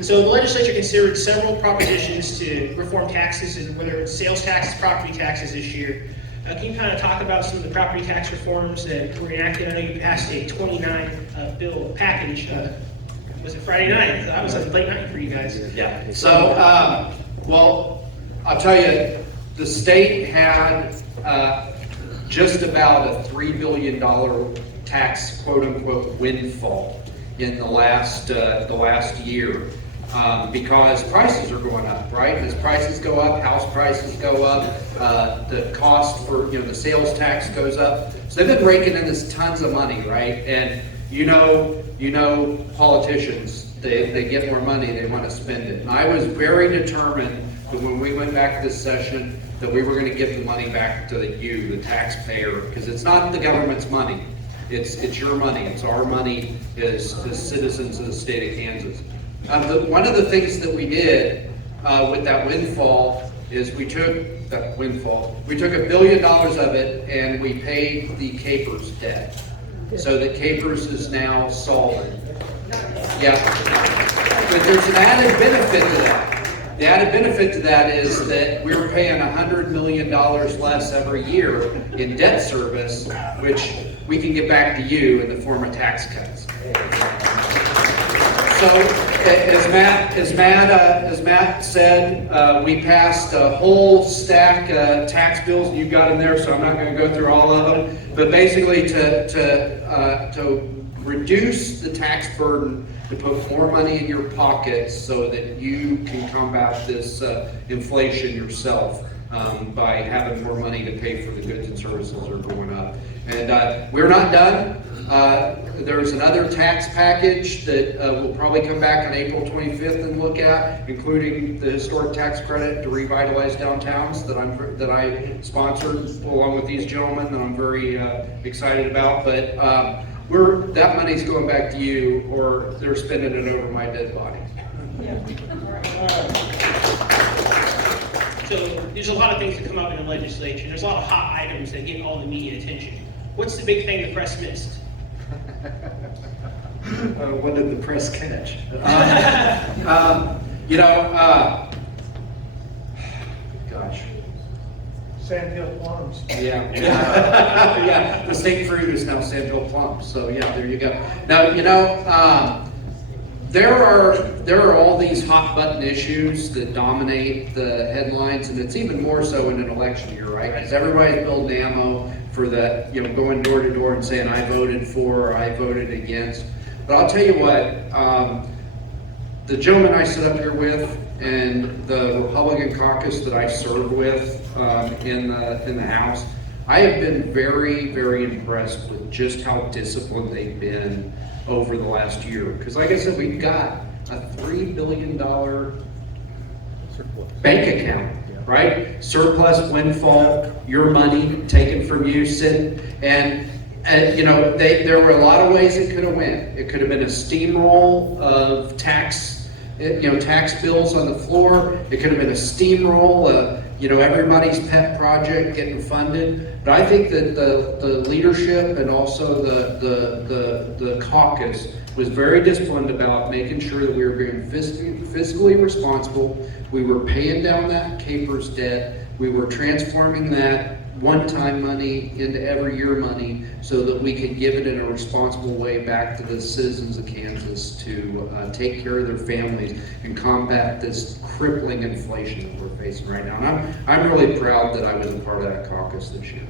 So the legislature considered several propositions to reform taxes, and whether it's sales taxes, property taxes this year. Can you kind of talk about some of the property tax reforms that were enacted? I know you passed a 29 bill package. Was it Friday night? That was a late night for you guys. Yeah. So, well, I'll tell you, the state had just about a $3 billion tax, quote unquote, windfall in the last year. Because prices are going up, right? As prices go up, house prices go up, the cost for, the sales tax goes up. So they've been raking in this tons of money, right? And you know politicians, they get more money, they want to spend it. And I was very determined that when we went back to this session that we were going to give the money back to you, the taxpayer, because it's not the government's money. It's your money. It's our money as citizens of the state of Kansas. One of the things that we did with that windfall is we took $1 billion of it and we paid the Capers debt. So that Capers is now solvent. Yeah. But there's an added benefit to that. The added benefit to that is that we're paying $100 million less every year in debt service, which we can get back to you in the form of tax cuts. So, as Matt said, we passed a whole stack of tax bills, and you've got them there, so I'm not going to go through all of them. But basically, to reduce the tax burden, to put more money in your pockets, so that you can combat this inflation yourself by having more money to pay for the goods and services that are going up. And we're not done. There's another tax package that we'll probably come back on April 25th and look at, including the historic tax credit to revitalize downtowns that I sponsored along with these gentlemen that I'm very excited about. But that money's going back to you, or they're spending it over my dead body. So there's a lot of things that come up in the legislature. There's a lot of hot items that get all the media attention. What's the big thing the press missed? What did the press catch? Gosh. Sandhill plums. Yeah. Yeah. The state fruit is now Sandhill plums. So yeah, there you go. Now, there are all these hot button issues that dominate the headlines, and it's even more so in an election year, right? Because everybody's building ammo for that, going door to door and saying I voted for or I voted against. But I'll tell you what, the gentleman I sit up here with and the Republican caucus that I serve with in the House, I have been very, very impressed with just how disciplined they've been over the last year. Because like I said, we've got a $3 billion bank account, right? Surplus, windfall, your money taken from you, and there were a lot of ways it could have went. It could have been a steamroll of tax bills on the floor. It could have been a steamroll of, everybody's pet project getting funded. But I think that the leadership and also the caucus was very disciplined about making sure that we were being fiscally responsible. We were paying down that Capers debt. We were transforming that one-time money into every year money so that we could give it in a responsible way back to the citizens of Kansas to take care of their families and combat this crippling inflation that we're facing right now. And I'm really proud that I was a part of that caucus this year.